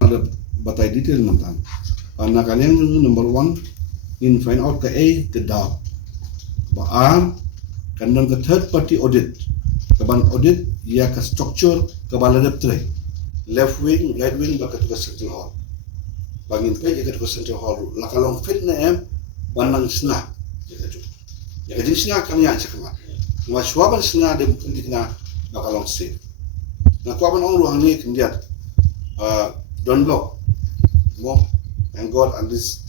Ada batai detail nanti. Karena kalian number one in find out ke A ke D. Ba kandang ke third party audit. Kaban audit ia ke structure ke baladap tray. Left wing, right wing ba ke central hall. Bangin pe ia ke central hall. Lakalong fit na banang sna. Ya jadi sna kan ya cakap. Mas waban sna dem kena lakalong safe. Nah kuaban orang ruang ni kendiat don't block. Mo and God and this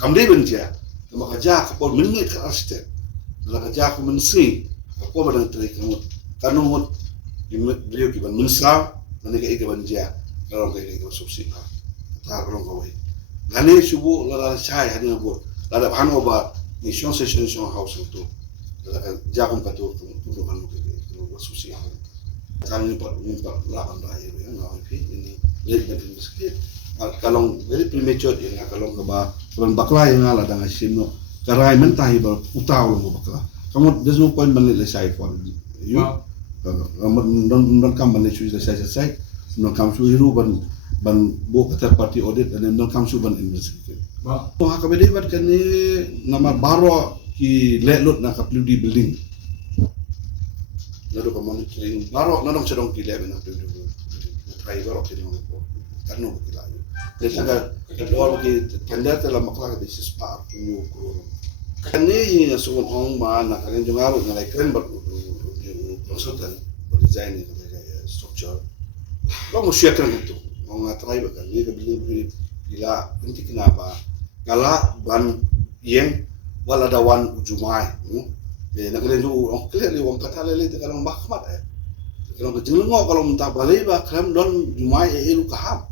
kamde benja. Maka jah kapol minit ke arsitek. Maka jah ku mensi kapol badang teri kamu. Karena mut beliau kiban mensa nanti ke ikan benja. Kalau ke ikan subsidi. Tak kalau kau ini. Gane subuh lala cai hari ngabur. Lada bahan obat ni session house itu. Lada jah kum katu tuduhan mungkin itu subsidi. Kami empat lapan raya ya ngawin ini. Lihat macam sikit. Kalau very premature dia kalau keba orang bakla yang ala dengan sino karai mentahi ber utau lo bakla kamu there's no point balik lesai for you kamu don't come balik cuci lesai no come to hiru ban bo third party audit dan no come to ban investigate to hakabedi bat kan ni nama baro ki lelut na kaplu di building lalu monitoring baro nadong sedong ki le na building try baro ki no karena begitu. Jadi kedua bagi tender telah maklah di sispa punya kurung. Kini semua orang mana kalian juga harus nilai keren konsultan berdesain structure. Lo mesti keren itu. Mau ngatrai bagan ni kebeli bila nanti kenapa? Kalau ban yang waladawan ujumai. Nak kalian tu orang clear ni orang kata lele tu kalau bahmat. Kalau kejelengok kalau minta balai bah kalian don jumai elu kaham.